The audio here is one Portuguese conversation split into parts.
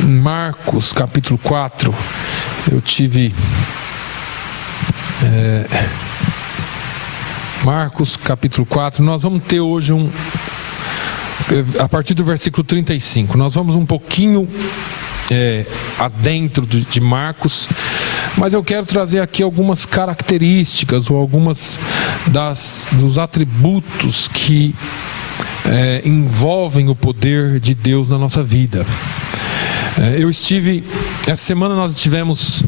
em Marcos capítulo 4. Eu tive Marcos capítulo 4. Nós vamos ter hoje a partir do versículo 35. Nós vamos um pouquinho adentro de Marcos, mas eu quero trazer aqui algumas características ou algumas dos atributos que envolvem o poder de Deus na nossa vida. Essa semana nós estivemos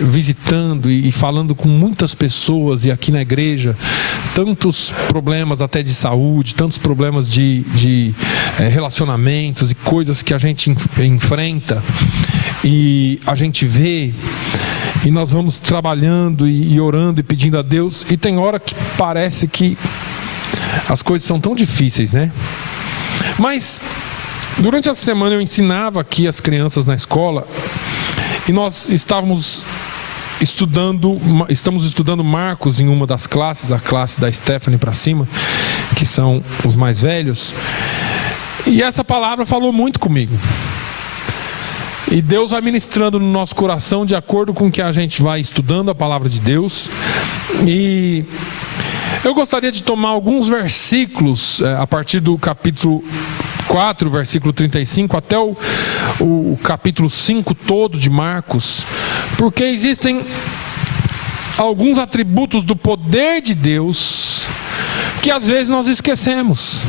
visitando e falando com muitas pessoas, e aqui na igreja, tantos problemas até de saúde, tantos problemas de relacionamentos e coisas que a gente enfrenta e a gente vê, e nós vamos trabalhando e orando e pedindo a Deus, e tem hora que parece que as coisas são tão difíceis, né? Mas durante essa semana eu ensinava aqui as crianças na escola, e nós estamos estudando Marcos em uma das classes, a classe da Stephanie para cima, que são os mais velhos, e essa palavra falou muito comigo. E Deus vai ministrando no nosso coração de acordo com que a gente vai estudando a palavra de Deus. E eu gostaria de tomar alguns versículos a partir do capítulo 4, versículo 35, até o capítulo 5 todo de Marcos, porque existem alguns atributos do poder de Deus que às vezes nós esquecemos,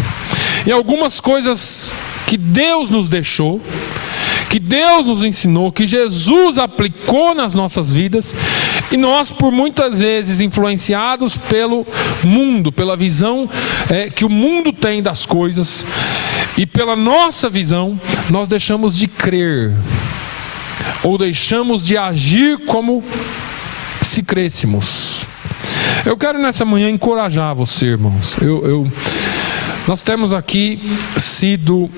e algumas coisas que Deus nos deixou, que Deus nos ensinou, que Jesus aplicou nas nossas vidas, e nós, por muitas vezes, influenciados pelo mundo, pela visão que o mundo tem das coisas, e pela nossa visão, nós deixamos de crer, ou deixamos de agir como se crêssemos. Eu quero nessa manhã encorajar você, irmãos. Nós temos aqui sido,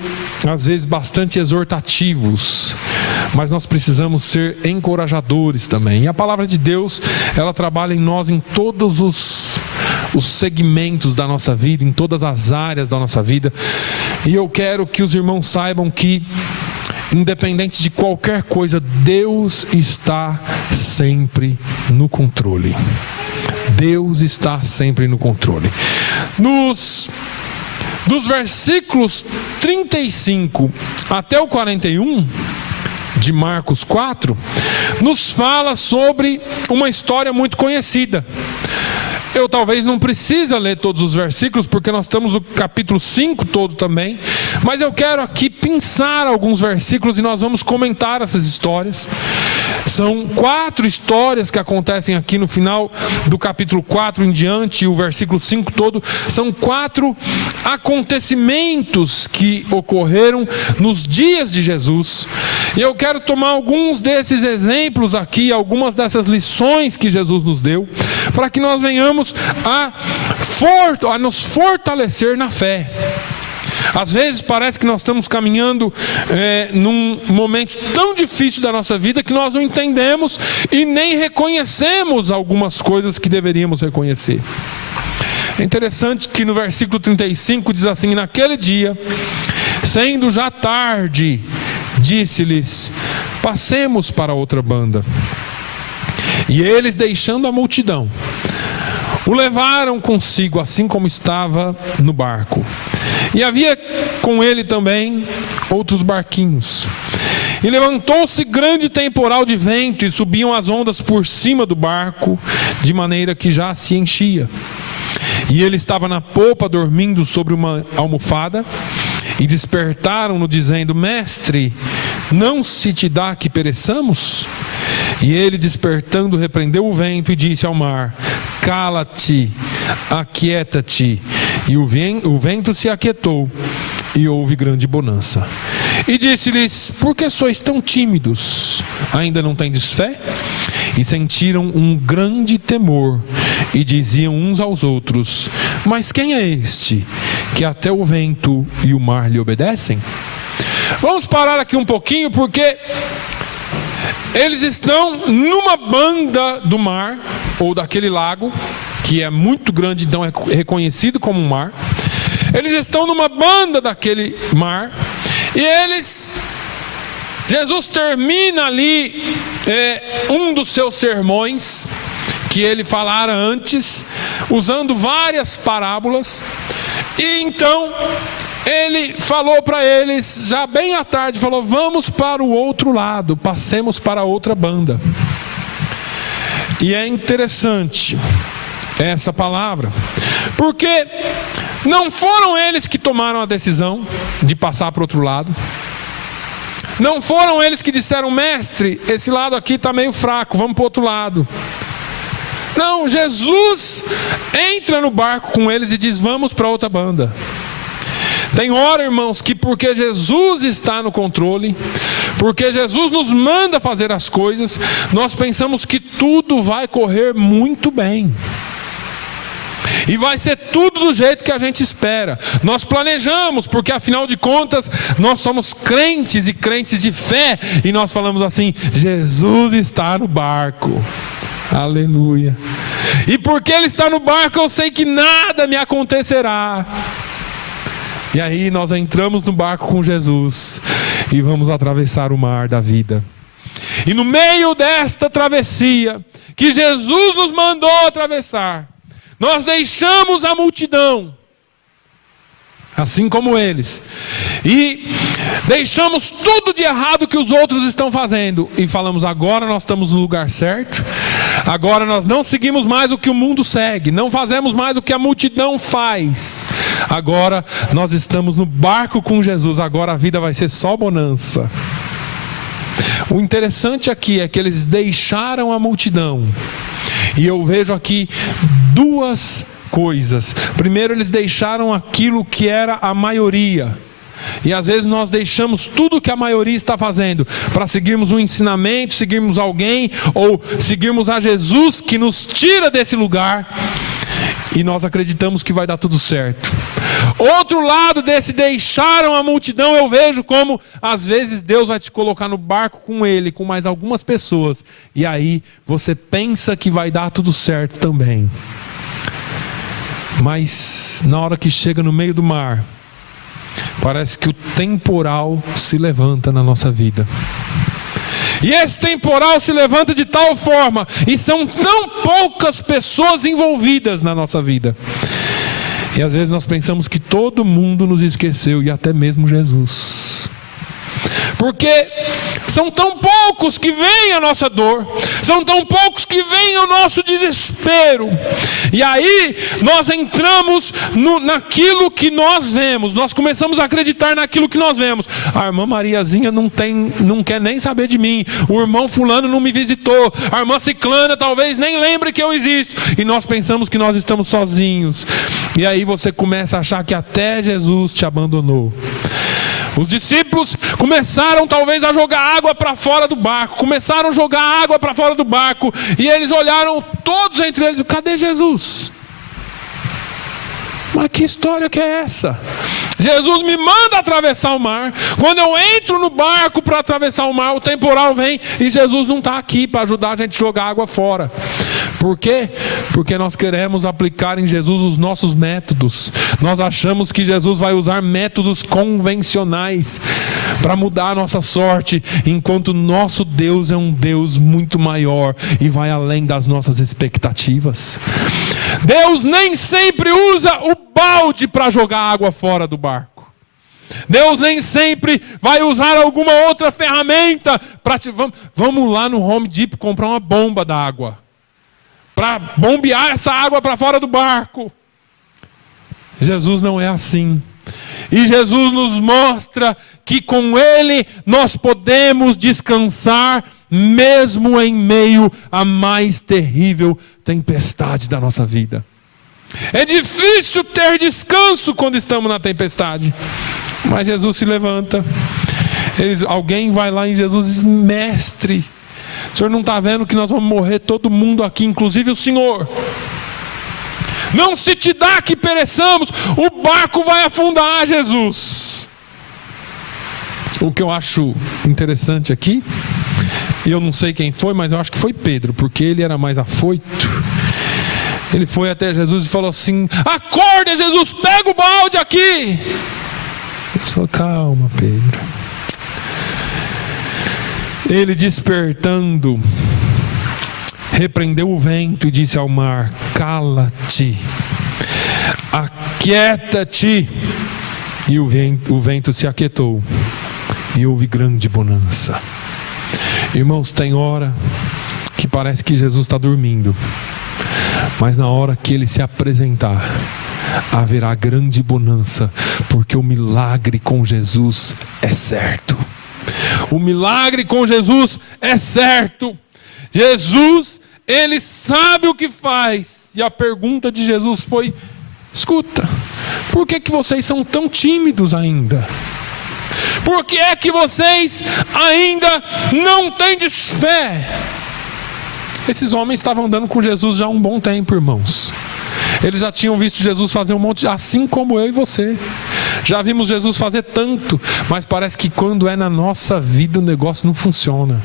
às vezes, bastante exortativos, mas nós precisamos ser encorajadores também. E a palavra de Deus, ela trabalha em nós em todos os segmentos da nossa vida, em todas as áreas da nossa vida. E eu quero que os irmãos saibam que, independente de qualquer coisa, Deus está sempre no controle. Deus está sempre no controle. Dos versículos 35 até o 41 de Marcos 4, nos fala sobre uma história muito conhecida. Eu talvez não precise ler todos os versículos, porque nós temos o capítulo 5 todo também, mas eu quero aqui pensar alguns versículos e nós vamos comentar essas histórias. São 4 histórias que acontecem aqui no final do capítulo 4 em diante, e o versículo 5 todo. São 4 acontecimentos que ocorreram nos dias de Jesus, e eu quero tomar alguns desses exemplos aqui, algumas dessas lições que Jesus nos deu, para que nós venhamos a nos fortalecer na fé. Às vezes parece que nós estamos caminhando num momento tão difícil da nossa vida que nós não entendemos e nem reconhecemos algumas coisas que deveríamos reconhecer. É interessante que no versículo 35 diz assim: naquele dia, sendo já tarde, disse-lhes: passemos para outra banda. E eles, deixando a multidão, o levaram consigo, assim como estava no barco. E havia com ele também outros barquinhos. E levantou-se grande temporal de vento, e subiam as ondas por cima do barco, de maneira que já se enchia. E ele estava na popa, dormindo sobre uma almofada. E despertaram-no, dizendo: Mestre, não se te dá que pereçamos? E ele, despertando, repreendeu o vento e disse ao mar: Cala-te, aquieta-te. E o vento se aquietou, e houve grande bonança. E disse-lhes: Por que sois tão tímidos? Ainda não tendes fé? E sentiram um grande temor, e diziam uns aos outros: Mas quem é este, que até o vento e o mar lhe obedecem? Vamos parar aqui um pouquinho, porque eles estão numa banda do mar, ou daquele lago, que é muito grande, então é reconhecido como um mar. Eles estão numa banda daquele mar, e eles Jesus termina ali um dos seus sermões que ele falara antes, usando várias parábolas. E então ele falou para eles, já bem à tarde, falou: vamos para o outro lado, passemos para a outra banda. E é interessante essa palavra, porque não foram eles que tomaram a decisão de passar para o outro lado. Não foram eles que disseram: mestre, esse lado aqui está meio fraco, vamos para o outro lado. Não, Jesus entra no barco com eles e diz: vamos para outra banda. Tem hora, irmãos, que porque Jesus está no controle, porque Jesus nos manda fazer as coisas, nós pensamos que tudo vai correr muito bem. E vai ser tudo do jeito que a gente espera. Nós planejamos, porque afinal de contas, nós somos crentes e crentes de fé. E nós falamos assim: Jesus está no barco. Aleluia. E porque Ele está no barco, eu sei que nada me acontecerá. E aí nós entramos no barco com Jesus e vamos atravessar o mar da vida. E no meio desta travessia que Jesus nos mandou atravessar, nós deixamos a multidão, assim como eles, e deixamos tudo de errado que os outros estão fazendo, e falamos: agora nós estamos no lugar certo, agora nós não seguimos mais o que o mundo segue, não fazemos mais o que a multidão faz, agora nós estamos no barco com Jesus, agora a vida vai ser só bonança. O interessante aqui é que eles deixaram a multidão, e eu vejo aqui duas coisas. Primeiro, eles deixaram aquilo que era a maioria. E às vezes nós deixamos tudo que a maioria está fazendo para seguirmos um ensinamento, seguirmos alguém, ou seguirmos a Jesus que nos tira desse lugar, e nós acreditamos que vai dar tudo certo. Outro lado desse deixaram a multidão, eu vejo como às vezes Deus vai te colocar no barco com Ele, com mais algumas pessoas, e aí você pensa que vai dar tudo certo também. Mas na hora que chega no meio do mar, parece que o temporal se levanta na nossa vida. E esse temporal se levanta de tal forma, e são tão poucas pessoas envolvidas na nossa vida. E às vezes nós pensamos que todo mundo nos esqueceu, e até mesmo Jesus. Porque são tão poucos que veem a nossa dor, são tão poucos que veem o nosso desespero, e aí nós entramos naquilo que nós vemos, nós começamos a acreditar naquilo que nós vemos. A irmã Mariazinha não quer nem saber de mim, o irmão fulano não me visitou, a irmã ciclana talvez nem lembre que eu existo, e nós pensamos que nós estamos sozinhos, e aí você começa a achar que até Jesus te abandonou. Os discípulos começaram talvez a jogar água para fora do barco, e eles olharam todos entre eles: cadê Jesus? Mas que história que é essa? Jesus me manda atravessar o mar. Quando eu entro no barco para atravessar o mar, o temporal vem e Jesus não está aqui para ajudar a gente a jogar água fora. Por quê? Porque nós queremos aplicar em Jesus os nossos métodos. Nós achamos que Jesus vai usar métodos convencionais para mudar a nossa sorte, enquanto nosso Deus é um Deus muito maior e vai além das nossas expectativas. Deus nem sempre usa o balde para jogar água fora do barco. Deus nem sempre vai usar alguma outra ferramenta para vamos lá no Home Depot comprar uma bomba d'água para bombear essa água para fora do barco. Jesus não é assim. E Jesus nos mostra que com Ele nós podemos descansar, mesmo em meio à mais terrível tempestade da nossa vida. É difícil ter descanso quando estamos na tempestade, mas Jesus se levanta. Alguém vai lá em Jesus e diz: mestre, o senhor não está vendo que nós vamos morrer todo mundo aqui, inclusive o senhor? Não se te dá que pereçamos, o barco vai afundar, Jesus. O que eu acho interessante aqui, e eu não sei quem foi, mas eu acho que foi Pedro, porque ele era mais afoito. Ele foi até Jesus e falou assim: acorda, Jesus, pega o balde aqui. Eu falei: calma, Pedro. Ele, despertando, repreendeu o vento e disse ao mar: cala-te, aquieta-te. E o vento se aquietou e houve grande bonança. Irmãos, tem hora que parece que Jesus está dormindo, mas na hora que Ele se apresentar, haverá grande bonança, porque o milagre com Jesus é certo. O milagre com Jesus é certo. Jesus, Ele sabe o que faz. E a pergunta de Jesus foi: escuta, por que vocês são tão tímidos ainda? Por que é que vocês ainda não têm fé? Esses homens estavam andando com Jesus já há um bom tempo, irmãos. Eles já tinham visto Jesus fazer um monte, assim como eu e você. Já vimos Jesus fazer tanto, mas parece que quando é na nossa vida o negócio não funciona.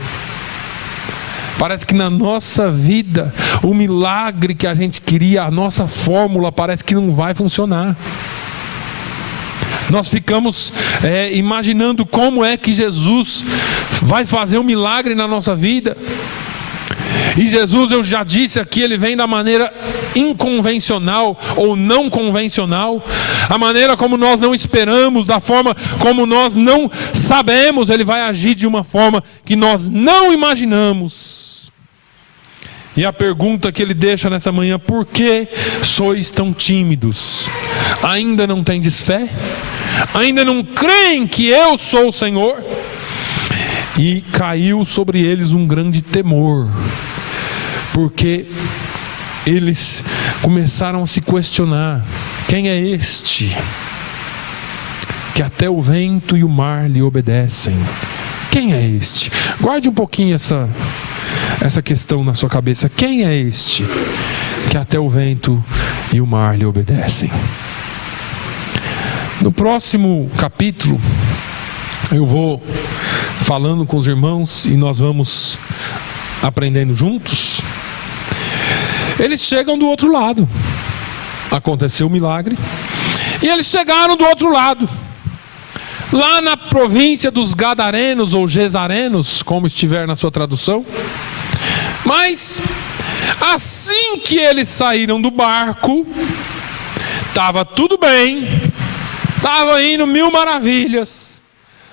Parece que na nossa vida o milagre que a gente queria, a nossa fórmula, parece que não vai funcionar. Nós ficamos imaginando como é que Jesus vai fazer um milagre na nossa vida. E Jesus, eu já disse aqui, Ele vem da maneira inconvencional ou não convencional. A maneira como nós não esperamos, da forma como nós não sabemos. Ele vai agir de uma forma que nós não imaginamos. E a pergunta que Ele deixa nessa manhã: por que sois tão tímidos? Ainda não tendes fé? Ainda não creem que eu sou o Senhor? E caiu sobre eles um grande temor, porque eles começaram a se questionar: quem é este que até o vento e o mar lhe obedecem? Quem é este? Guarde um pouquinho essa questão na sua cabeça. Quem é este que até o vento e o mar lhe obedecem? No próximo capítulo, eu vou falando com os irmãos e nós vamos aprendendo juntos. Eles chegam do outro lado. Aconteceu o milagre e eles chegaram do outro lado, lá na província dos Gadarenos ou Gesarenos, como estiver na sua tradução. Mas assim que eles saíram do barco, estava tudo bem, estava indo mil maravilhas.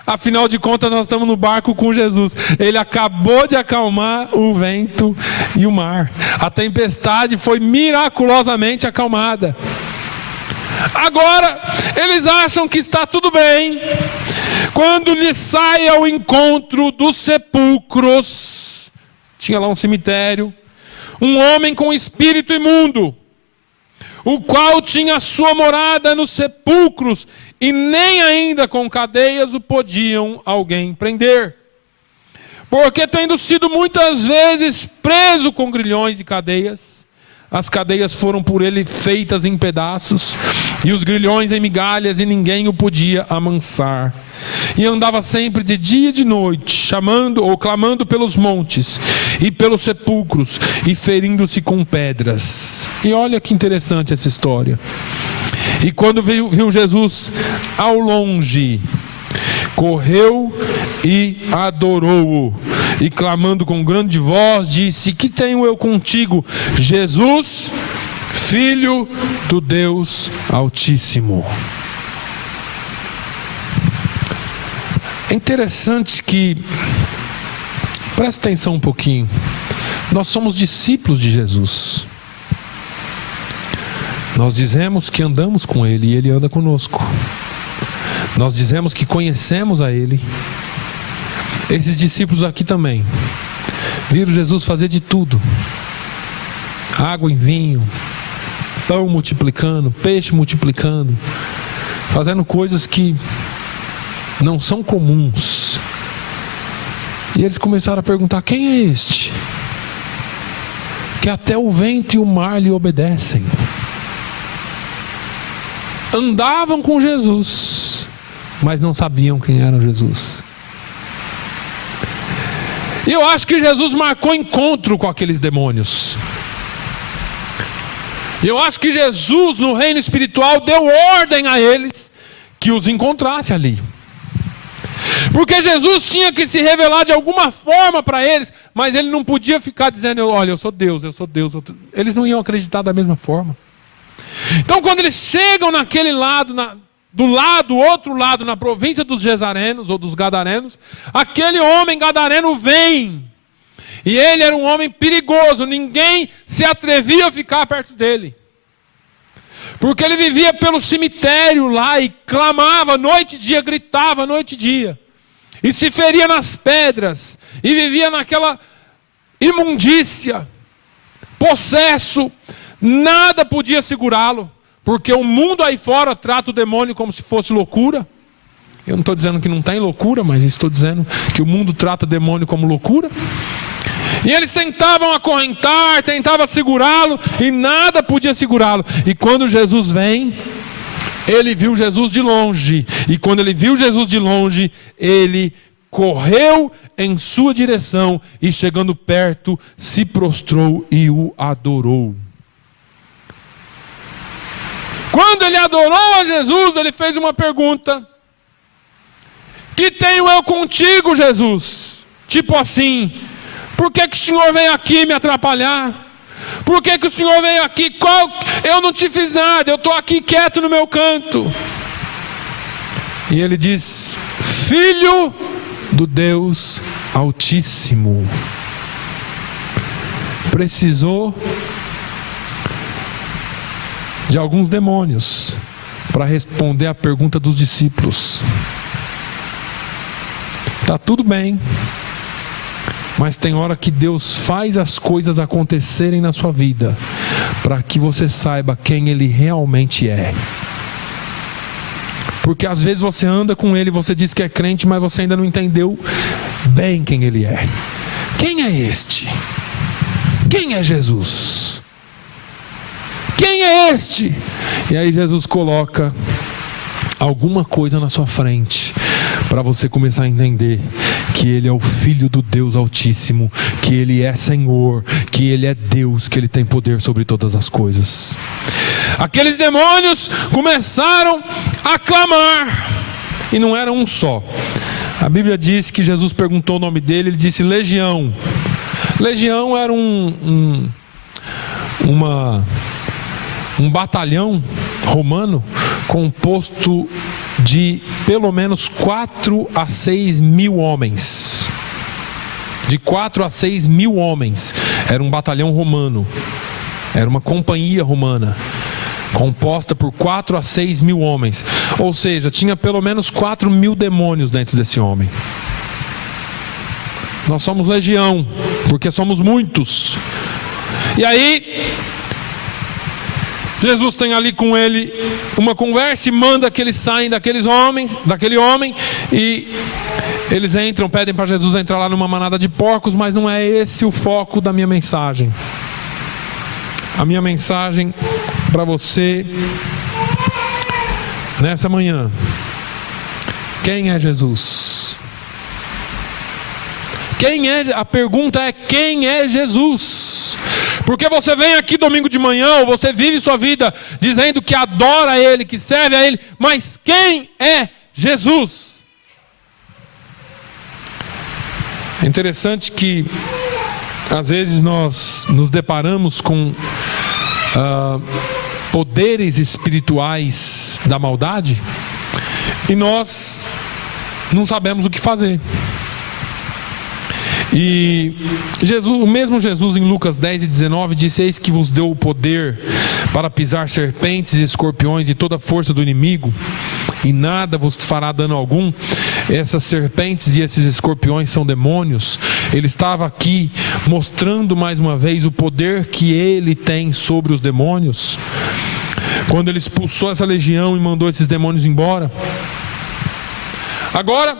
Afinal de contas, nós estamos no barco com Jesus. Ele acabou de acalmar o vento e o mar. A tempestade foi miraculosamente acalmada. Agora, eles acham que está tudo bem, quando lhe sai ao encontro dos sepulcros. Tinha lá um cemitério. Um homem com espírito imundo, o qual tinha sua morada nos sepulcros, e nem ainda com cadeias o podiam alguém prender. Porque tendo sido muitas vezes preso com grilhões e cadeias, as cadeias foram por ele feitas em pedaços, e os grilhões em migalhas, e ninguém o podia amansar. E andava sempre de dia e de noite, chamando ou clamando pelos montes e pelos sepulcros, e ferindo-se com pedras. E olha que interessante essa história. E quando viu Jesus ao longe, correu e adorou-o, e clamando com grande voz, disse: que tenho eu contigo, Jesus, Filho do Deus Altíssimo? É interessante que, presta atenção um pouquinho, nós somos discípulos de Jesus. Nós dizemos que andamos com Ele e Ele anda conosco. Nós dizemos que conhecemos a Ele. Esses discípulos aqui também viram Jesus fazer de tudo: água em vinho, pão multiplicando, peixe multiplicando, fazendo coisas que não são comuns. E eles começaram a perguntar: quem é este que até o vento e o mar lhe obedecem? Andavam com Jesus, mas não sabiam quem era Jesus. E eu acho que Jesus marcou encontro com aqueles demônios. E eu acho que Jesus, no reino espiritual, deu ordem a eles que os encontrasse ali. Porque Jesus tinha que se revelar de alguma forma para eles, mas ele não podia ficar dizendo, olha, eu sou Deus, eu sou Deus. Eles não iam acreditar da mesma forma. Então quando eles chegam naquele lado, do outro lado, na província dos Gesarenos ou dos Gadarenos, aquele homem gadareno vem. E ele era um homem perigoso, ninguém se atrevia a ficar perto dele. Porque ele vivia pelo cemitério lá e clamava noite e dia, gritava noite e dia. E se feria nas pedras. E vivia naquela imundícia, possesso. Nada podia segurá-lo. Porque o mundo aí fora trata o demônio como se fosse loucura. Eu não estou dizendo que não tem loucura, mas estou dizendo que o mundo trata o demônio como loucura. E eles tentavam acorrentar, tentavam segurá-lo, e nada podia segurá-lo. E quando Jesus vem, ele viu Jesus de longe. E quando ele viu Jesus de longe, ele correu em sua direção, e chegando perto, se prostrou e o adorou. Quando ele adorou a Jesus, ele fez uma pergunta: que tenho eu contigo, Jesus? Tipo assim, por que o Senhor veio aqui me atrapalhar? Por que o Senhor veio aqui? Eu não te fiz nada, eu estou aqui quieto no meu canto. E ele diz: Filho do Deus Altíssimo. Precisou de alguns demônios para responder a pergunta dos discípulos. Está tudo bem, mas tem hora que Deus faz as coisas acontecerem na sua vida, para que você saiba quem Ele realmente é. Porque às vezes você anda com Ele, você diz que é crente, mas você ainda não entendeu bem quem Ele é. Quem é este? Quem é Jesus? Quem é este? E aí Jesus coloca alguma coisa na sua frente, para você começar a entender que Ele é o Filho do Deus Altíssimo, que Ele é Senhor, que Ele é Deus, que Ele tem poder sobre todas as coisas. Aqueles demônios começaram a clamar, e não era um só. A Bíblia diz que Jesus perguntou o nome dele, ele disse Legião. Legião era um batalhão romano composto de pelo menos 4 a 6 mil homens. De 4 a 6 mil homens. Era um batalhão romano. Era uma companhia romana, composta por 4 a 6 mil homens. Ou seja, tinha pelo menos 4 mil demônios dentro desse homem. Nós somos legião, porque somos muitos. E aí Jesus tem ali com ele uma conversa e manda que eles saem daquele homem, e eles entram, pedem para Jesus entrar lá numa manada de porcos, mas não é esse o foco da minha mensagem. A minha mensagem para você nessa manhã: quem é Jesus? A pergunta é: quem é Jesus? Porque você vem aqui domingo de manhã, ou você vive sua vida dizendo que adora a Ele, que serve a Ele, mas quem é Jesus? É interessante que às vezes nós nos deparamos com poderes espirituais da maldade e nós não sabemos o que fazer. E Jesus, o mesmo Jesus em Lucas 10 e 19 disse: eis que vos deu o poder para pisar serpentes e escorpiões e toda a força do inimigo, e nada vos fará dano algum. Essas serpentes e esses escorpiões são demônios. Ele estava aqui mostrando mais uma vez o poder que ele tem sobre os demônios, quando ele expulsou essa legião e mandou esses demônios embora. Agora,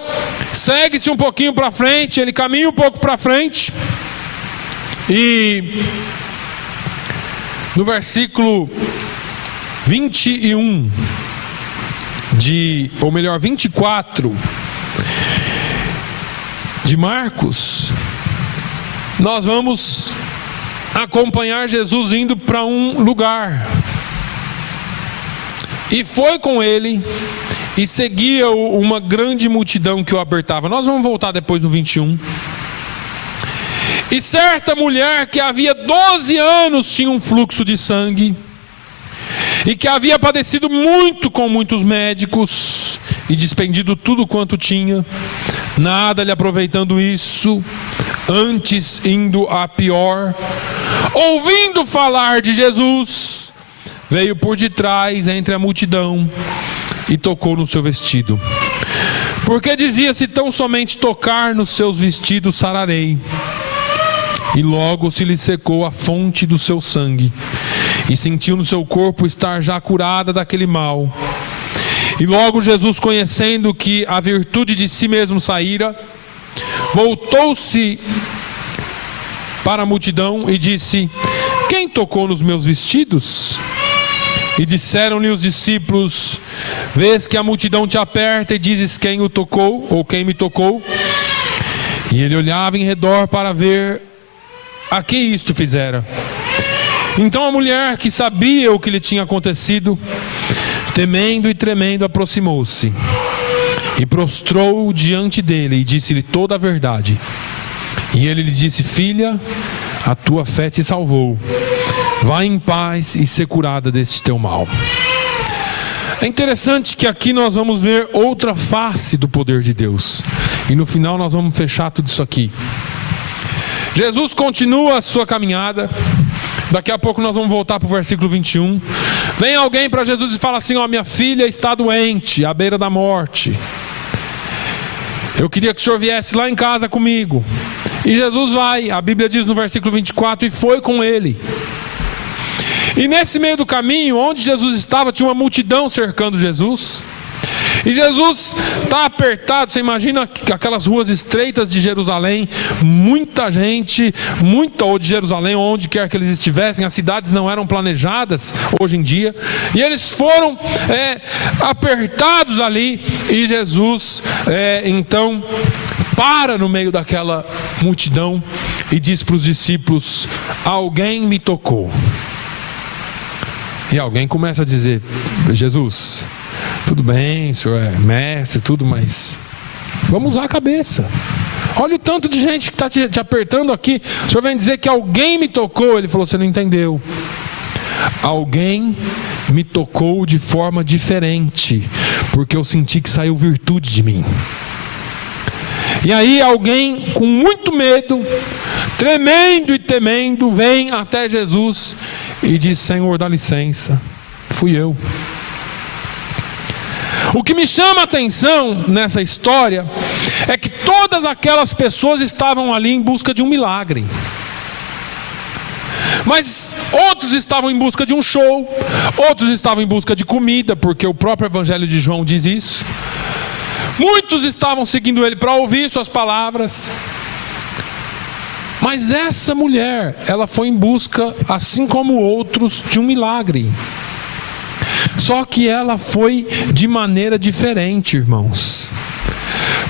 segue-se um pouquinho para frente, ele caminha um pouco para frente, e no versículo 21, 24 de Marcos, nós vamos acompanhar Jesus indo para um lugar. E foi com ele, e seguia-o uma grande multidão que o apertava. Nós vamos voltar depois no 21. E certa mulher que havia 12 anos tinha um fluxo de sangue, e que havia padecido muito com muitos médicos, e despendido tudo quanto tinha, nada lhe aproveitando isso, antes indo a pior, ouvindo falar de Jesus, veio por detrás entre a multidão e tocou no seu vestido, porque dizia: se tão somente tocar nos seus vestidos, sararei. E logo se lhe secou a fonte do seu sangue, e sentiu no seu corpo estar já curada daquele mal. E logo Jesus, conhecendo que a virtude de si mesmo saíra, voltou-se para a multidão e disse: quem tocou nos meus vestidos? E disseram-lhe os discípulos: vês que a multidão te aperta e dizes: quem o tocou, ou quem me tocou? E ele olhava em redor para ver a que isto fizera. Então a mulher, que sabia o que lhe tinha acontecido, temendo e tremendo, aproximou-se e prostrou diante dele e disse-lhe toda a verdade. E ele lhe disse: filha, a tua fé te salvou, vai em paz e ser curada deste teu mal. É interessante que aqui nós vamos ver outra face do poder de Deus, e no final nós vamos fechar tudo isso aqui. Jesus continua a sua caminhada. Daqui a pouco nós vamos voltar para o versículo 21. Vem alguém para Jesus e fala assim: ó, minha filha está doente, à beira da morte. Eu queria que o senhor viesse lá em casa comigo. E Jesus vai, a Bíblia diz no versículo 24, e foi com ele. E nesse meio do caminho, onde Jesus estava, tinha uma multidão cercando Jesus. E Jesus está apertado. Você imagina aquelas ruas estreitas de Jerusalém, muita gente, ou de Jerusalém, onde quer que eles estivessem. As cidades não eram planejadas hoje em dia, e eles foram apertados ali. E Jesus então para no meio daquela multidão e diz para os discípulos: alguém me tocou. E alguém começa a dizer: Jesus, tudo bem, o senhor é mestre, tudo, mas vamos usar a cabeça. Olha o tanto de gente que está te apertando aqui. O senhor vem dizer que alguém me tocou. Ele falou: você não entendeu. Alguém me tocou de forma diferente, porque eu senti que saiu virtude de mim. E aí alguém com muito medo, tremendo e temendo, vem até Jesus e diz: Senhor, dá licença, fui eu. O que me chama a atenção nessa história é que todas aquelas pessoas estavam ali em busca de um milagre. Mas outros estavam em busca de um show, outros estavam em busca de comida, porque o próprio Evangelho de João diz isso. Muitos estavam seguindo ele para ouvir suas palavras. Mas essa mulher, ela foi em busca, assim como outros, de um milagre. Só que ela foi de maneira diferente, irmãos.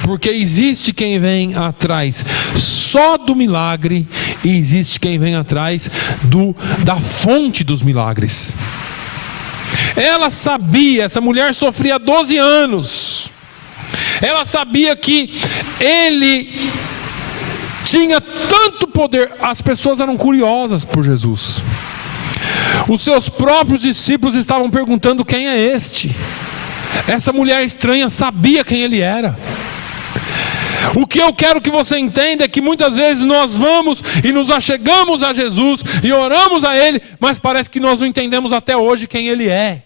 Porque existe quem vem atrás só do milagre, e existe quem vem atrás da fonte dos milagres. Ela sabia, essa mulher sofria 12 anos. Ela sabia que ele tinha tanto poder. As pessoas eram curiosas por Jesus. Os seus próprios discípulos estavam perguntando: quem é este? Essa mulher estranha sabia quem ele era. O que eu quero que você entenda é que muitas vezes nós vamos e nos achegamos a Jesus e oramos a Ele, mas parece que nós não entendemos até hoje quem Ele é.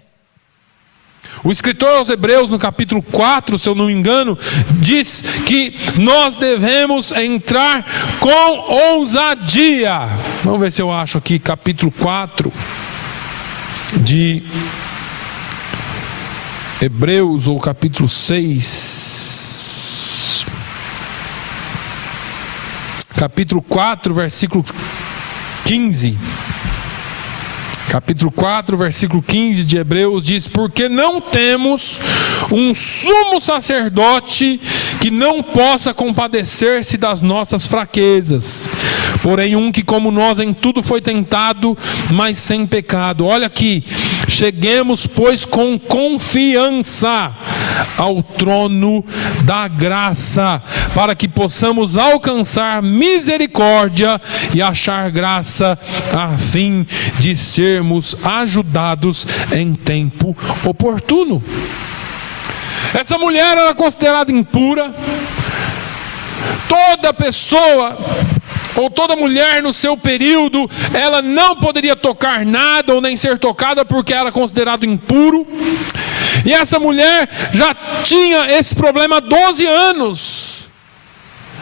O escritor aos Hebreus, no capítulo 4, se eu não me engano, diz que nós devemos entrar com ousadia. Vamos ver se eu acho aqui, capítulo 4 de Hebreus, ou capítulo 6. Capítulo 4, versículo 15. Capítulo 4, versículo 15 de Hebreus diz: porque não temos um sumo sacerdote que não possa compadecer-se das nossas fraquezas, porém um que como nós em tudo foi tentado, mas sem pecado. Olha aqui, cheguemos pois com confiança ao trono da graça, para que possamos alcançar misericórdia e achar graça, a fim de sermos ajudados em tempo oportuno. Essa mulher era considerada impura. Toda pessoa ou toda mulher no seu período, ela não poderia tocar nada ou nem ser tocada, porque era considerado impuro. E essa mulher já tinha esse problema há 12 anos.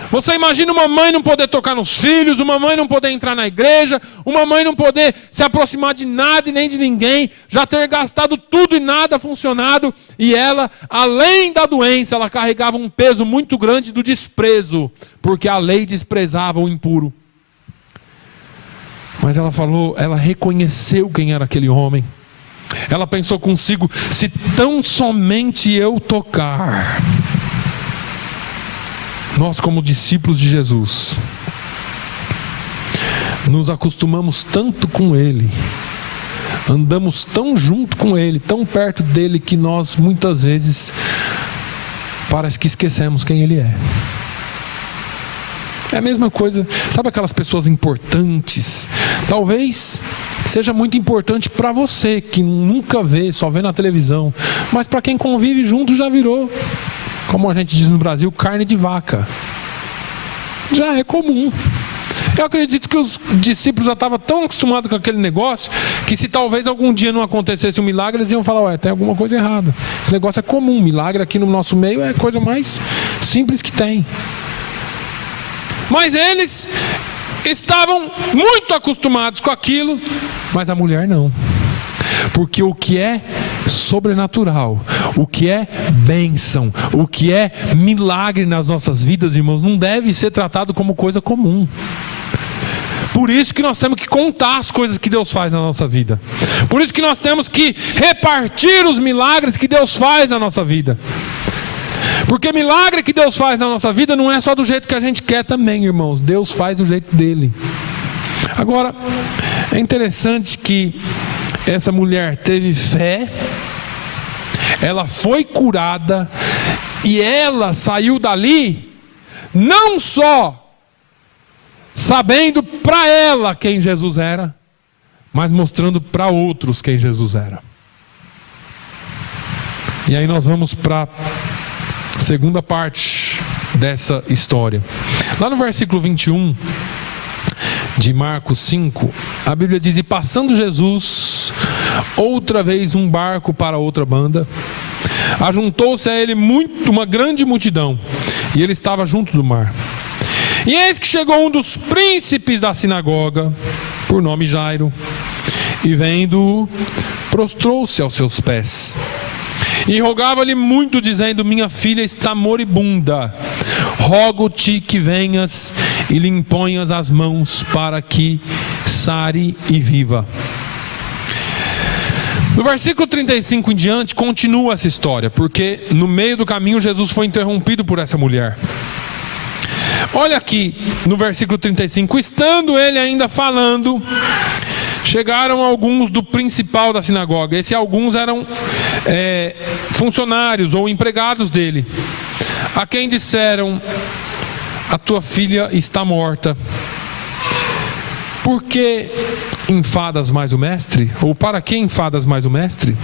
Você imagina uma mãe não poder tocar nos filhos, uma mãe não poder entrar na igreja, uma mãe não poder se aproximar de nada e nem de ninguém, já ter gastado tudo e nada funcionado, e ela, além da doença, ela carregava um peso muito grande do desprezo, porque a lei desprezava o impuro. Mas ela falou, ela reconheceu quem era aquele homem. Ela pensou consigo, se tão somente eu tocar. Nós, como discípulos de Jesus, nos acostumamos tanto com Ele, andamos tão junto com Ele, tão perto dEle, que nós muitas vezes parece que esquecemos quem Ele é. É a mesma coisa, sabe aquelas pessoas importantes? Talvez seja muito importante para você, que nunca vê, só vê na televisão, mas para quem convive junto já virou, como a gente diz no Brasil, carne de vaca. Já é comum. Eu acredito que os discípulos já estavam tão acostumados com aquele negócio, que se talvez algum dia não acontecesse um milagre, eles iam falar, ué, tem alguma coisa errada. Esse negócio é comum, milagre aqui no nosso meio é a coisa mais simples que tem. Mas eles estavam muito acostumados com aquilo, mas a mulher não. Porque o que é sobrenatural, o que é bênção, o que é milagre nas nossas vidas, irmãos, não deve ser tratado como coisa comum. Por isso que nós temos que contar as coisas que Deus faz na nossa vida. Por isso que nós temos que repartir os milagres que Deus faz na nossa vida. Porque milagre que Deus faz na nossa vida não é só do jeito que a gente quer também, irmãos. Deus faz do jeito dele. Agora, é interessante que essa mulher teve fé, ela foi curada, e ela saiu dali, não só sabendo para ela quem Jesus era, mas mostrando para outros quem Jesus era. E aí nós vamos para a segunda parte dessa história. Lá no versículo 21 de Marcos 5, a Bíblia diz: e passando Jesus outra vez um barco para outra banda, ajuntou-se a ele uma grande multidão, e ele estava junto do mar. E eis que chegou um dos príncipes da sinagoga, por nome Jairo, e vendo-o, prostrou-se aos seus pés e rogava-lhe muito, dizendo: minha filha está moribunda, rogo-te que venhas e lhe imponhas as mãos para que sare e viva. No versículo 35 em diante continua essa história, porque no meio do caminho Jesus foi interrompido por essa mulher. Olha aqui no versículo 35, estando ele ainda falando, chegaram alguns do principal da sinagoga. Esses alguns eram funcionários ou empregados dele, a quem disseram: a tua filha está morta. Por que enfadas mais o mestre? Ou para que enfadas mais o mestre?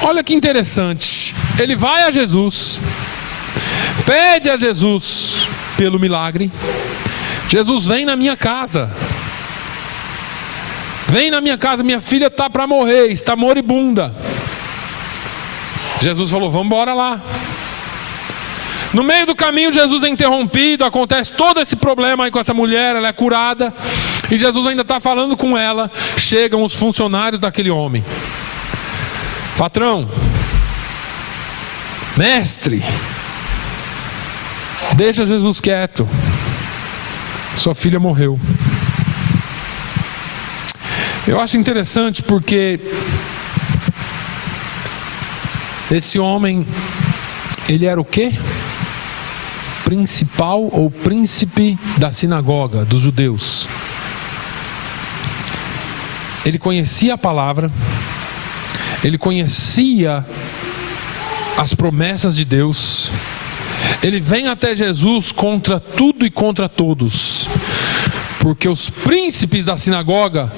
Olha que interessante. Ele vai a Jesus, pede a Jesus pelo milagre. Jesus, vem na minha casa. Vem na minha casa, minha filha está para morrer, está moribunda. Jesus falou: vamos embora lá. No meio do caminho, Jesus é interrompido, acontece todo esse problema aí com essa mulher, ela é curada, e Jesus ainda está falando com ela. Chegam os funcionários daquele homem: patrão, mestre, deixa Jesus quieto, sua filha morreu. Eu acho interessante porque Esse homem, ele era o quê? Principal ou príncipe da sinagoga dos judeus. Ele conhecia a palavra, ele conhecia as promessas de Deus. Ele vem até Jesus contra tudo e contra todos, porque os príncipes da sinagoga,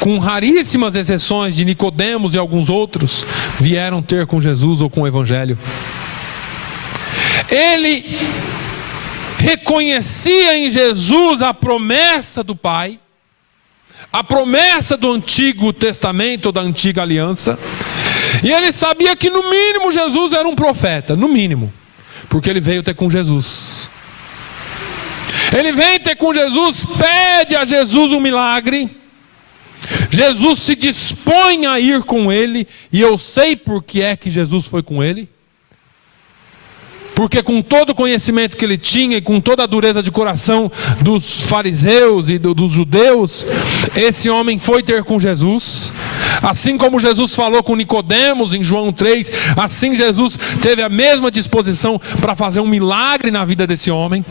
com raríssimas exceções de Nicodemos e alguns outros, vieram ter com Jesus ou com o Evangelho. Ele reconhecia em Jesus a promessa do Pai, a promessa do Antigo Testamento, ou da Antiga Aliança, e ele sabia que no mínimo Jesus era um profeta, no mínimo, porque ele veio ter com Jesus. Ele vem ter com Jesus, pede a Jesus um milagre, Jesus se dispõe a ir com ele, e eu sei por que é que Jesus foi com ele. Porque com todo o conhecimento que ele tinha e com toda a dureza de coração dos fariseus e dos judeus, esse homem foi ter com Jesus. Assim como Jesus falou com Nicodemos em João 3, assim Jesus teve a mesma disposição para fazer um milagre na vida desse homem.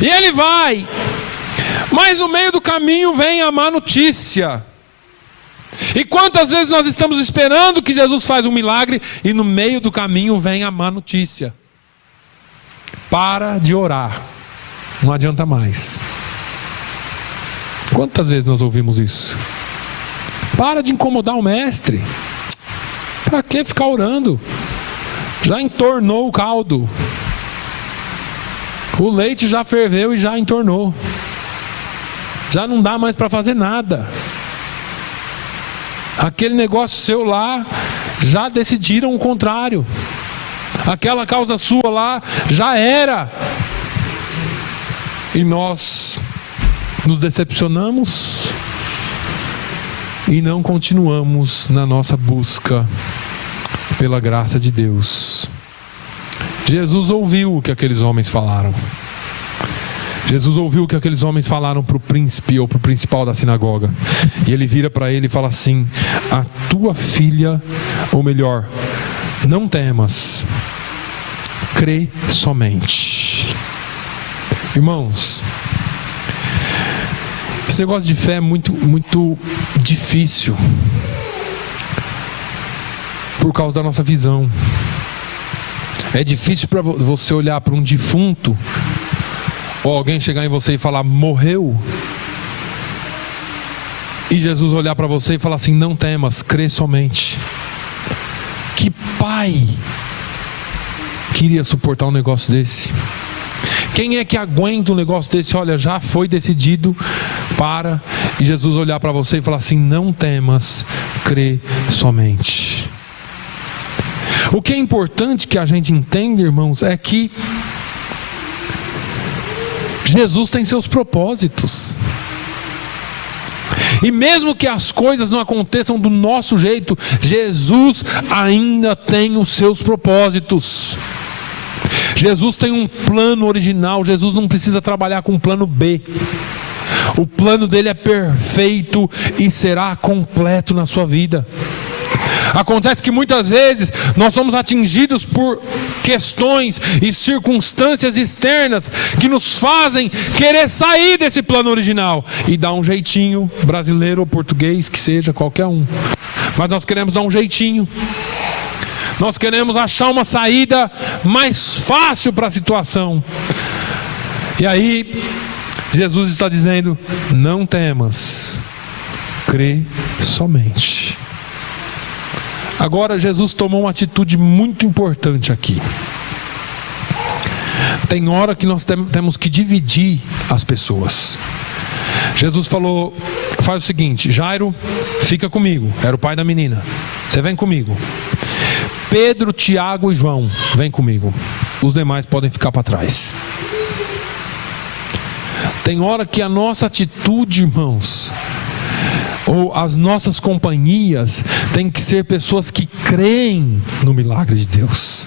E ele vai, mas no meio do caminho vem a má notícia. E quantas vezes nós estamos esperando que Jesus faz um milagre e no meio do caminho vem a má notícia? Para de orar, não adianta mais. Quantas vezes nós ouvimos isso? Para de incomodar o mestre. Para que ficar orando? Já entornou o caldo. O leite já ferveu e já entornou. Já não dá mais para fazer nada. Aquele negócio seu lá, já decidiram o contrário. Aquela causa sua lá, já era. E nós nos decepcionamos e não continuamos na nossa busca pela graça de Deus. Jesus ouviu o que aqueles homens falaram. Jesus ouviu o que aqueles homens falaram para o príncipe ou para o principal da sinagoga. E ele vira para ele e fala assim: a tua filha, ou melhor, não temas, crê somente. Irmãos, esse negócio de fé é muito difícil, por causa da nossa visão. É difícil para você olhar para um defunto, ou alguém chegar em você e falar, morreu, e Jesus olhar para você e falar assim, não temas, crê somente. Que pai queria suportar um negócio desse? Quem é que aguenta um negócio desse? Olha, já foi decidido, e Jesus olhar para você e falar assim, não temas, crê somente. O que é importante que a gente entenda, irmãos, é que Jesus tem seus propósitos. E mesmo que as coisas não aconteçam do nosso jeito, Jesus ainda tem os seus propósitos. Jesus tem um plano original. Jesus não precisa trabalhar com um plano B. O plano dele é perfeito e será completo na sua vida. Acontece que muitas vezes nós somos atingidos por questões e circunstâncias externas que nos fazem querer sair desse plano original e dar um jeitinho, brasileiro ou português, que seja, qualquer um. Mas nós queremos dar um jeitinho. Nós queremos achar uma saída mais fácil para a situação. E aí, Jesus está dizendo, não temas, crê somente. Agora, Jesus tomou uma atitude muito importante aqui. Tem hora que nós temos que dividir as pessoas. Jesus falou, faz o seguinte, Jairo, fica comigo. Era o pai da menina. Você vem comigo. Pedro, Tiago e João, vem comigo. Os demais podem ficar para trás. Tem hora que a nossa atitude, irmãos, ou as nossas companhias, tem que ser pessoas que creem no milagre de Deus,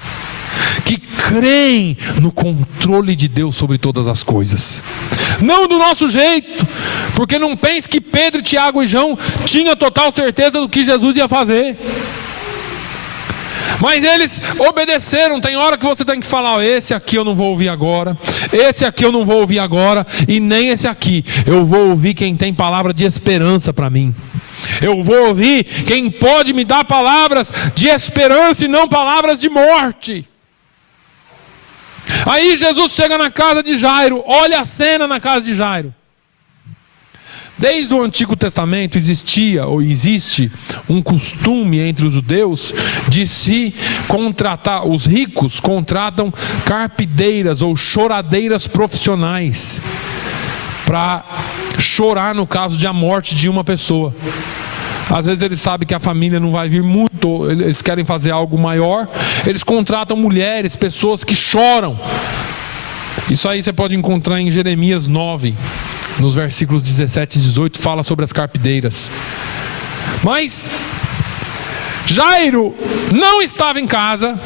que creem no controle de Deus sobre todas as coisas, não do nosso jeito, porque não pense que Pedro, Tiago e João tinham total certeza do que Jesus ia fazer. Mas eles obedeceram. Tem hora que você tem que falar: esse aqui eu não vou ouvir agora, esse aqui eu não vou ouvir agora, e nem esse aqui. Eu vou ouvir quem tem palavra de esperança para mim. Eu vou ouvir quem pode me dar palavras de esperança e não palavras de morte. Aí Jesus chega na casa de Jairo. Olha a cena na casa de Jairo. Desde o Antigo Testamento existia ou existe um costume entre os judeus de se contratar, os ricos contratam carpideiras ou choradeiras profissionais para chorar no caso de a morte de uma pessoa. Às vezes eles sabem que a família não vai vir muito, eles querem fazer algo maior, eles contratam mulheres, pessoas que choram. Isso aí você pode encontrar em Jeremias 9, nos versículos 17 e 18, fala sobre as carpideiras. Mas Jairo não estava em casa,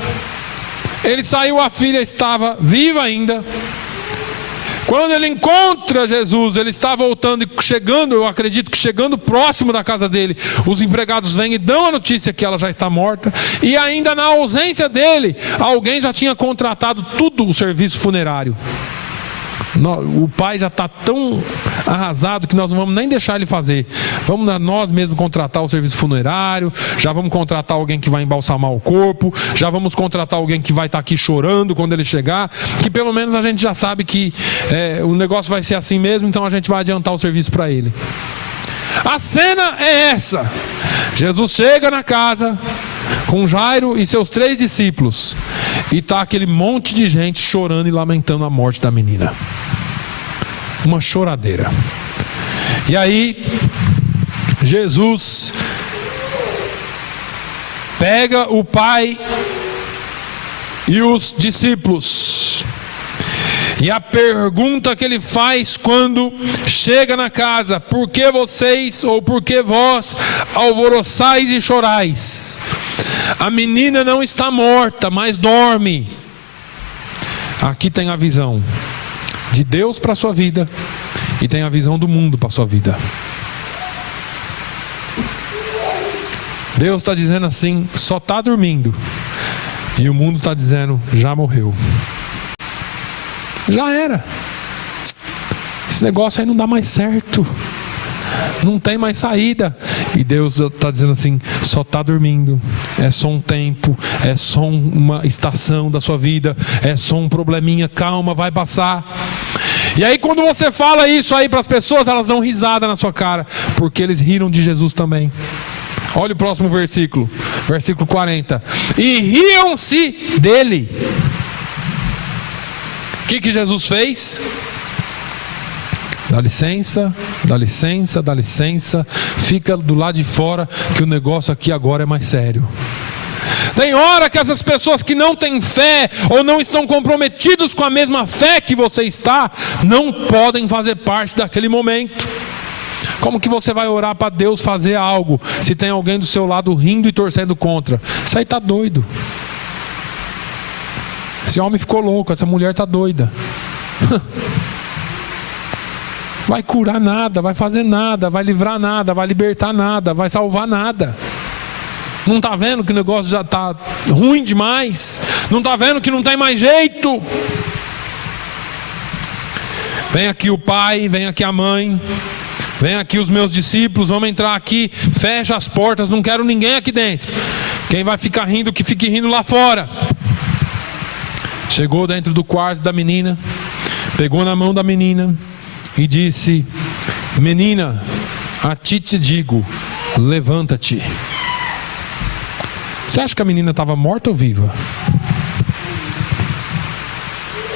ele saiu, a filha estava viva ainda. Quando ele encontra Jesus, ele está voltando e chegando, eu acredito que chegando próximo da casa dele, os empregados vêm e dão a notícia que ela já está morta. E ainda na ausência dele, alguém já tinha contratado tudo o serviço funerário. O pai já está tão arrasado que nós não vamos nem deixar ele fazer. Vamos nós mesmos contratar o serviço funerário, já vamos contratar alguém que vai embalsamar o corpo, já vamos contratar alguém que vai estar aqui chorando quando ele chegar, que pelo menos a gente já sabe que o negócio vai ser assim mesmo, então a gente vai adiantar o serviço para ele. A cena é essa: Jesus chega na casa com Jairo e seus 3 discípulos, e está aquele monte de gente chorando e lamentando a morte da menina. Uma choradeira. E aí Jesus pega o pai e os discípulos, e a pergunta que ele faz quando chega na casa: por que vocês, ou por que vós alvoroçais e chorais? A menina não está morta, mas dorme. Aqui tem a visão de Deus para a sua vida, e tem a visão do mundo para a sua vida. Deus está dizendo assim: só está dormindo. E o mundo está dizendo: já morreu. Já era. Esse negócio aí não dá mais certo. Não tem mais saída. E Deus está dizendo assim: só está dormindo. É só um tempo. É só uma estação da sua vida. É só um probleminha. Calma, vai passar. E aí quando você fala isso aí para as pessoas, elas dão risada na sua cara, porque eles riram de Jesus também. Olha o próximo versículo. Versículo 40. E riam-se dele. O que Jesus fez? Dá licença, dá licença, dá licença. Fica do lado de fora, que o negócio aqui agora é mais sério. Tem hora que essas pessoas que não têm fé, ou não estão comprometidos com a mesma fé que você está, não podem fazer parte daquele momento. Como que você vai orar para Deus fazer algo, se tem alguém do seu lado rindo e torcendo contra? Isso aí está doido. Esse homem ficou louco, essa mulher está doida. Vai curar nada, vai fazer nada, vai livrar nada, vai libertar nada, vai salvar nada. Não está vendo que o negócio já está ruim demais? Não está vendo que não tem mais jeito? Vem aqui o pai, vem aqui a mãe, vem aqui os meus discípulos, vamos entrar aqui, fecha as portas, não quero ninguém aqui dentro. Quem vai ficar rindo, que fique rindo lá fora. Chegou dentro do quarto da menina, pegou na mão da menina e disse: menina, a ti te digo, levanta-te. Você acha que a menina estava morta ou viva?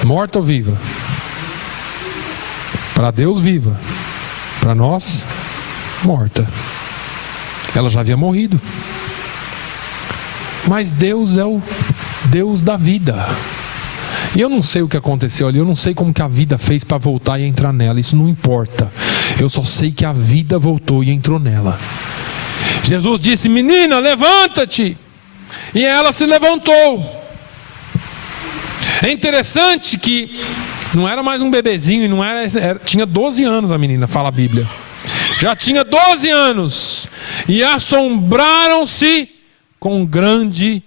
Morta ou viva? Para Deus, viva. Para nós, morta. Ela já havia morrido. Mas Deus é o Deus da vida. E eu não sei o que aconteceu ali, eu não sei como que a vida fez para voltar e entrar nela, isso não importa. Eu só sei que a vida voltou e entrou nela. Jesus disse: menina, levanta-te. E ela se levantou. É interessante que não era mais um bebezinho, não era, tinha 12 anos a menina, fala a Bíblia. Já tinha 12 anos. E assombraram-se com grande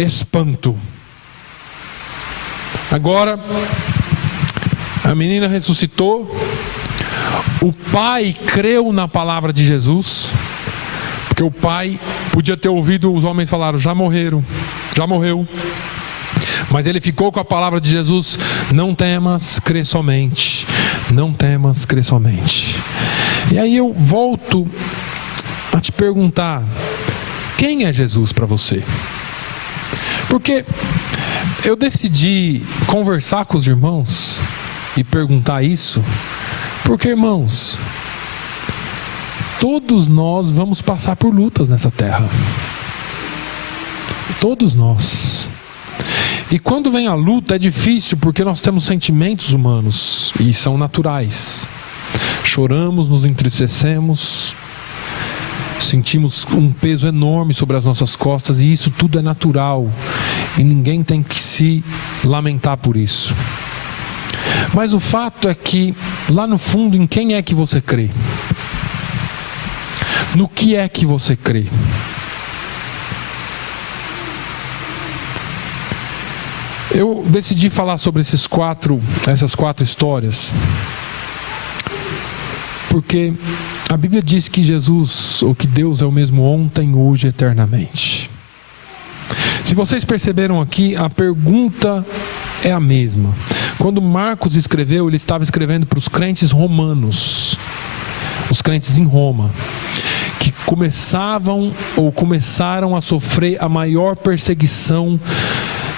espanto. Agora, a menina ressuscitou, o pai creu na palavra de Jesus, porque o pai podia ter ouvido os homens falarem, já morreu. Mas ele ficou com a palavra de Jesus, não temas, crê somente. Não temas, crê somente. E aí eu volto a te perguntar, quem é Jesus para você? Porque eu decidi conversar com os irmãos e perguntar isso, porque, irmãos, todos nós vamos passar por lutas nessa terra. Todos nós. E quando vem a luta é difícil, porque nós temos sentimentos humanos e são naturais. Choramos, nos entristecemos, sentimos um peso enorme sobre as nossas costas, e isso tudo é natural e ninguém tem que se lamentar por isso. Mas o fato é que lá no fundo, em quem é que você crê? No que é que você crê? Eu decidi falar sobre essas quatro histórias porque a Bíblia diz que Jesus, ou que Deus é o mesmo ontem, hoje e eternamente. Se vocês perceberam aqui, a pergunta é a mesma. Quando Marcos escreveu, ele estava escrevendo para os crentes romanos, os crentes em Roma, que começaram a sofrer a maior perseguição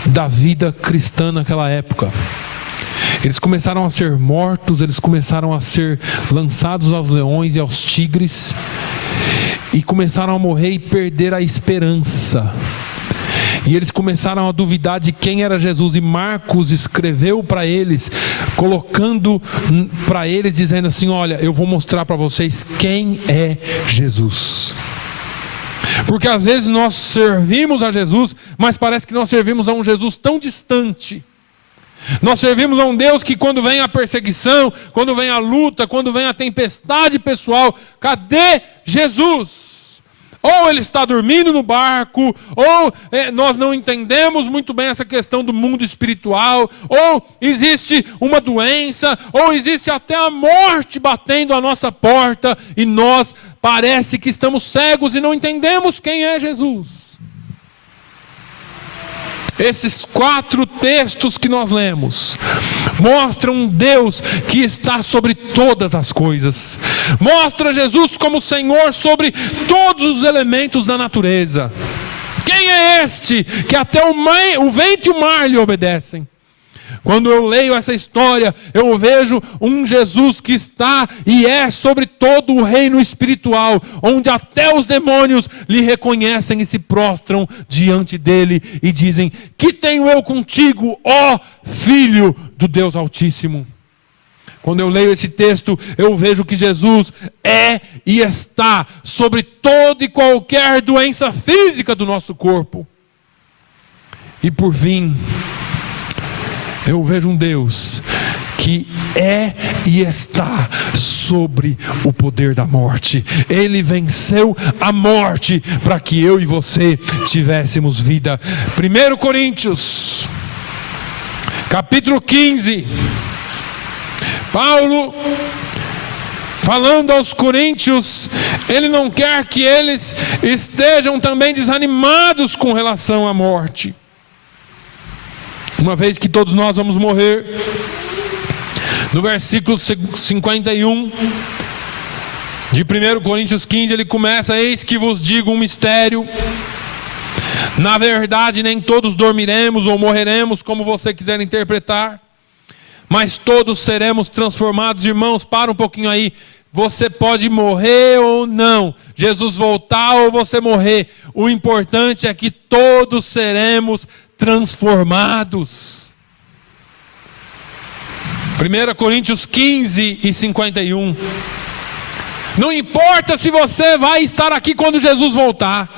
da vida cristã naquela época. Eles começaram a ser mortos, eles começaram a ser lançados aos leões e aos tigres, e começaram a morrer e perder a esperança. E eles começaram a duvidar de quem era Jesus, e Marcos escreveu para eles, colocando para eles, dizendo assim: olha, eu vou mostrar para vocês quem é Jesus. Porque às vezes nós servimos a Jesus, mas parece que nós servimos a um Jesus tão distante. Nós servimos a um Deus que, quando vem a perseguição, quando vem a luta, quando vem a tempestade pessoal, cadê Jesus? Ou ele está dormindo no barco, ou nós não entendemos muito bem essa questão do mundo espiritual, ou existe uma doença, ou existe até a morte batendo à nossa porta, e nós parece que estamos cegos e não entendemos quem é Jesus. Esses 4 textos que nós lemos mostram um Deus que está sobre todas as coisas. Mostra Jesus como Senhor sobre todos os elementos da natureza. Quem é este que até o vento e o mar lhe obedecem? Quando eu leio essa história, eu vejo um Jesus que está e é sobre todo o reino espiritual, onde até os demônios lhe reconhecem e se prostram diante dele e dizem: que tenho eu contigo, ó Filho do Deus Altíssimo? Quando eu leio esse texto, eu vejo que Jesus é e está sobre toda e qualquer doença física do nosso corpo. E por fim, eu vejo um Deus que é e está sobre o poder da morte. Ele venceu a morte para que eu e você tivéssemos vida. 1 Coríntios, capítulo 15. Paulo, falando aos coríntios, ele não quer que eles estejam também desanimados com relação à morte. Uma vez que todos nós vamos morrer. No versículo 51 de 1 Coríntios 15, ele começa: eis que vos digo um mistério. Na verdade, nem todos dormiremos ou morreremos, como você quiser interpretar, mas todos seremos transformados. Irmãos, para um pouquinho aí. Você pode morrer ou não, Jesus voltar ou você morrer, o importante é que todos seremos transformados. 1 Coríntios 15 e 51. Não importa se você vai estar aqui quando Jesus voltar,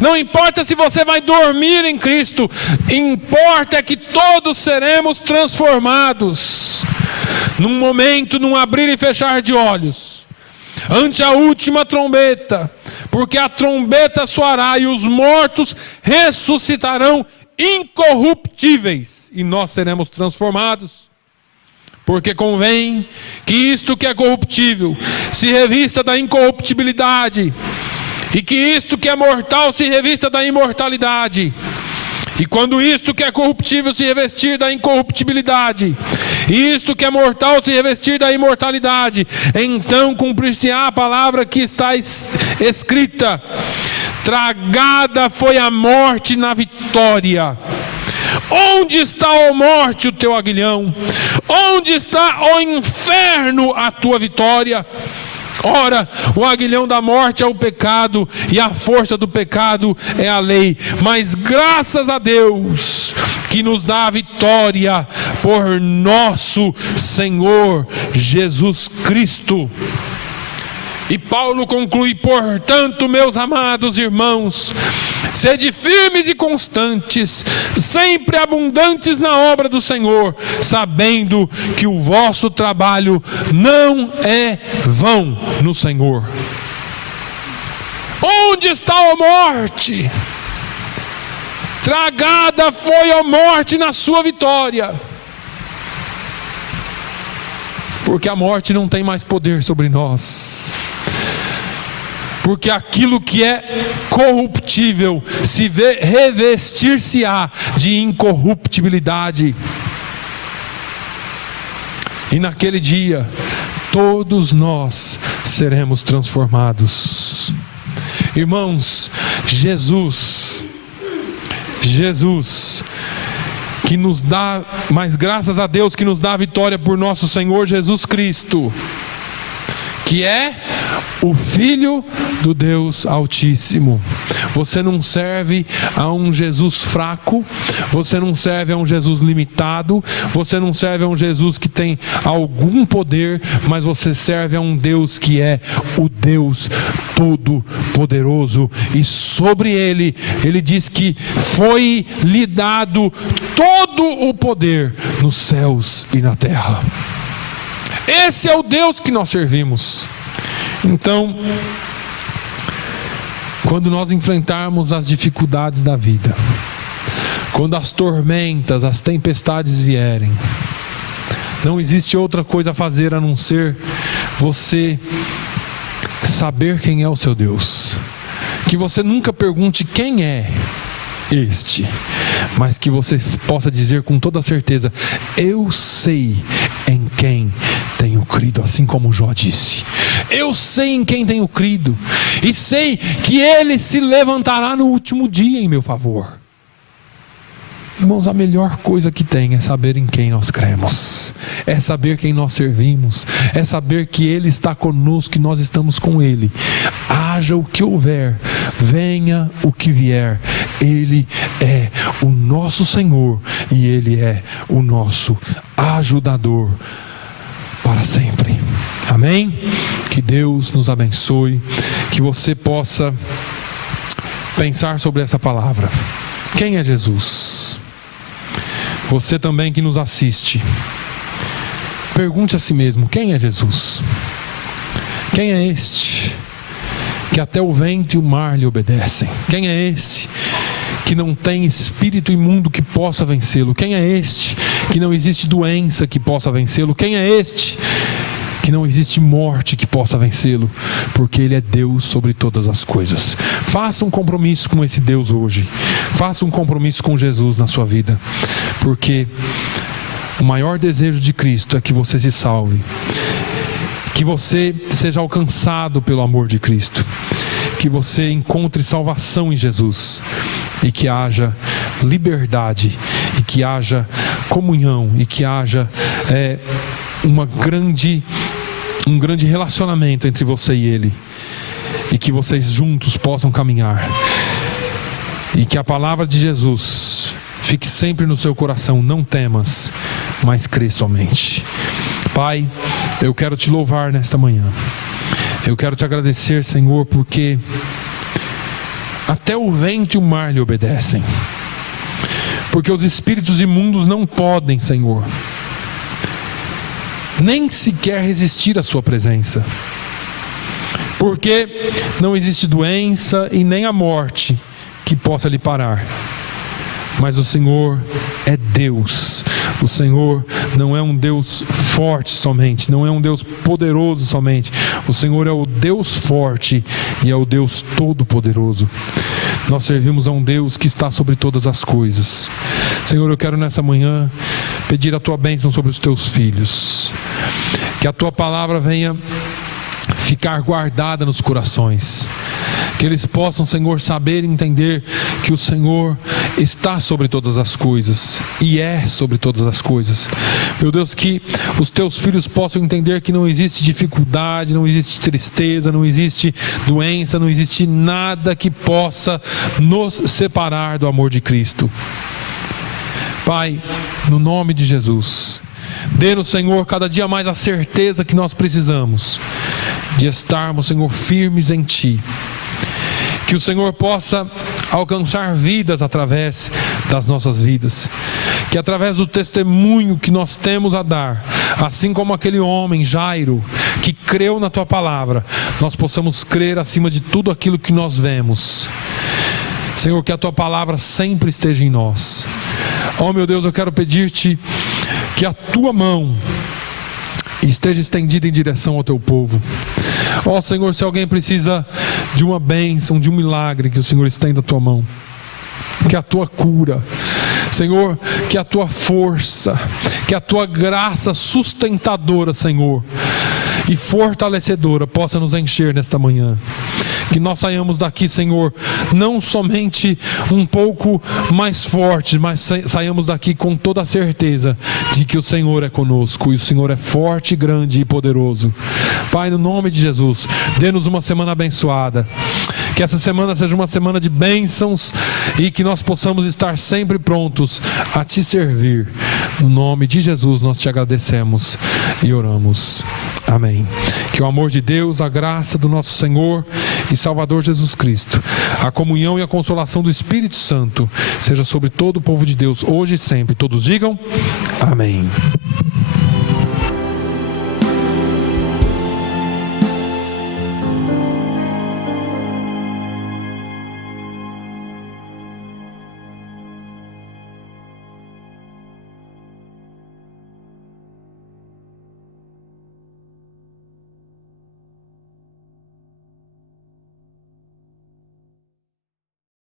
não importa se você vai dormir em Cristo, importa é que todos seremos transformados, num momento, num abrir e fechar de olhos, ante a última trombeta, porque a trombeta soará e os mortos ressuscitarão incorruptíveis, e nós seremos transformados. Porque convém que isto que é corruptível se revista da incorruptibilidade, e que isto que é mortal se revista da imortalidade. E quando isto que é corruptível se revestir da incorruptibilidade, e isto que é mortal se revestir da imortalidade, então cumprir-se-á a palavra que está escrita: tragada foi a morte na vitória. Onde está, ó morte, o teu aguilhão? Onde está, ó inferno, a tua vitória? Ora, o aguilhão da morte é o pecado, e a força do pecado é a lei. Mas graças a Deus, que nos dá a vitória por nosso Senhor Jesus Cristo. E Paulo conclui: portanto, meus amados irmãos, sede firmes e constantes, sempre abundantes na obra do Senhor, sabendo que o vosso trabalho não é vão no Senhor. Onde está a morte? Tragada foi a morte na sua vitória. Porque a morte não tem mais poder sobre nós. Porque aquilo que é corruptível se revestir-se-á de incorruptibilidade. E naquele dia, todos nós seremos transformados. Irmãos, Jesus, que nos dá, mas graças a Deus que nos dá a vitória por nosso Senhor Jesus Cristo, que é o Filho do Deus Altíssimo. Você não serve a um Jesus fraco, você não serve a um Jesus limitado, você não serve a um Jesus que tem algum poder, mas você serve a um Deus que é o Deus Todo-Poderoso, e sobre Ele diz que foi-lhe dado todo o poder nos céus e na terra. Esse é o Deus que nós servimos. Então, quando nós enfrentarmos as dificuldades da vida, quando as tormentas, as tempestades vierem, não existe outra coisa a fazer a não ser você saber quem é o seu Deus. Que você nunca pergunte quem é este, mas que você possa dizer com toda certeza: eu sei em quem tenho crido, assim como Jó disse. Eu sei em quem tenho crido, e sei que Ele se levantará no último dia em meu favor. Irmãos, a melhor coisa que tem é saber em quem nós cremos, é saber quem nós servimos, é saber que Ele está conosco e nós estamos com Ele. Haja o que houver, venha o que vier, Ele é o nosso Senhor e Ele é o nosso ajudador para sempre. Amém? Que Deus nos abençoe, que você possa pensar sobre essa palavra. Quem é Jesus? Você também que nos assiste, pergunte a si mesmo: quem é Jesus? Quem é este que até o vento e o mar lhe obedecem? Quem é esse que não tem espírito imundo que possa vencê-lo? Quem é este que não existe doença que possa vencê-lo? Quem é este que não existe morte que possa vencê-lo? Porque Ele é Deus sobre todas as coisas. Faça um compromisso com esse Deus hoje. Faça um compromisso com Jesus na sua vida, porque o maior desejo de Cristo é que você se salve, que você seja alcançado pelo amor de Cristo, que você encontre salvação em Jesus, e que haja liberdade, e que haja comunhão, e que haja um grande relacionamento entre você e Ele, e que vocês juntos possam caminhar, e que a palavra de Jesus fique sempre no seu coração: não temas, mas crê somente. Pai, eu quero te louvar nesta manhã, eu quero te agradecer, Senhor, porque até o vento e o mar lhe obedecem, porque os espíritos imundos não podem, Senhor, nem sequer resistir à sua presença, porque não existe doença e nem a morte que possa lhe parar. mas o Senhor é Deus. O Senhor não é um Deus forte somente, não é um Deus poderoso somente. O Senhor é o Deus forte e é o Deus todo-poderoso. Nós servimos a um Deus que está sobre todas as coisas. Senhor, eu quero nessa manhã pedir a Tua bênção sobre os Teus filhos. Que a Tua palavra venha ficar guardada nos corações. Que eles possam, Senhor, saber e entender que o Senhor está sobre todas as coisas e é sobre todas as coisas. Meu Deus, que os Teus filhos possam entender que não existe dificuldade, não existe tristeza, não existe doença, não existe nada que possa nos separar do amor de Cristo. Pai, no nome de Jesus, dê-nos, Senhor, cada dia mais a certeza que nós precisamos de estarmos, Senhor, firmes em Ti. Que o Senhor possa alcançar vidas através das nossas vidas. Que através do testemunho que nós temos a dar, assim como aquele homem, Jairo, que creu na Tua palavra, nós possamos crer acima de tudo aquilo que nós vemos. Senhor, que a Tua palavra sempre esteja em nós. Oh, meu Deus, eu quero pedir-Te que a Tua mão esteja estendida em direção ao Teu povo. Ó Senhor, se alguém precisa de uma bênção, de um milagre, que o Senhor estenda a Tua mão. Que a Tua cura, Senhor, que a Tua força, que a Tua graça sustentadora, Senhor, e fortalecedora possa nos encher nesta manhã. Que nós saiamos daqui, Senhor, não somente um pouco mais fortes, mas saiamos daqui com toda a certeza de que o Senhor é conosco, e o Senhor é forte, grande e poderoso. Pai, no nome de Jesus, dê-nos uma semana abençoada. Que essa semana seja uma semana de bênçãos e que nós possamos estar sempre prontos a Te servir. No nome de Jesus nós Te agradecemos e oramos. Amém. Que o amor de Deus, a graça do nosso Senhor e Salvador Jesus Cristo, a comunhão e a consolação do Espírito Santo seja sobre todo o povo de Deus, hoje e sempre. Todos digam amém.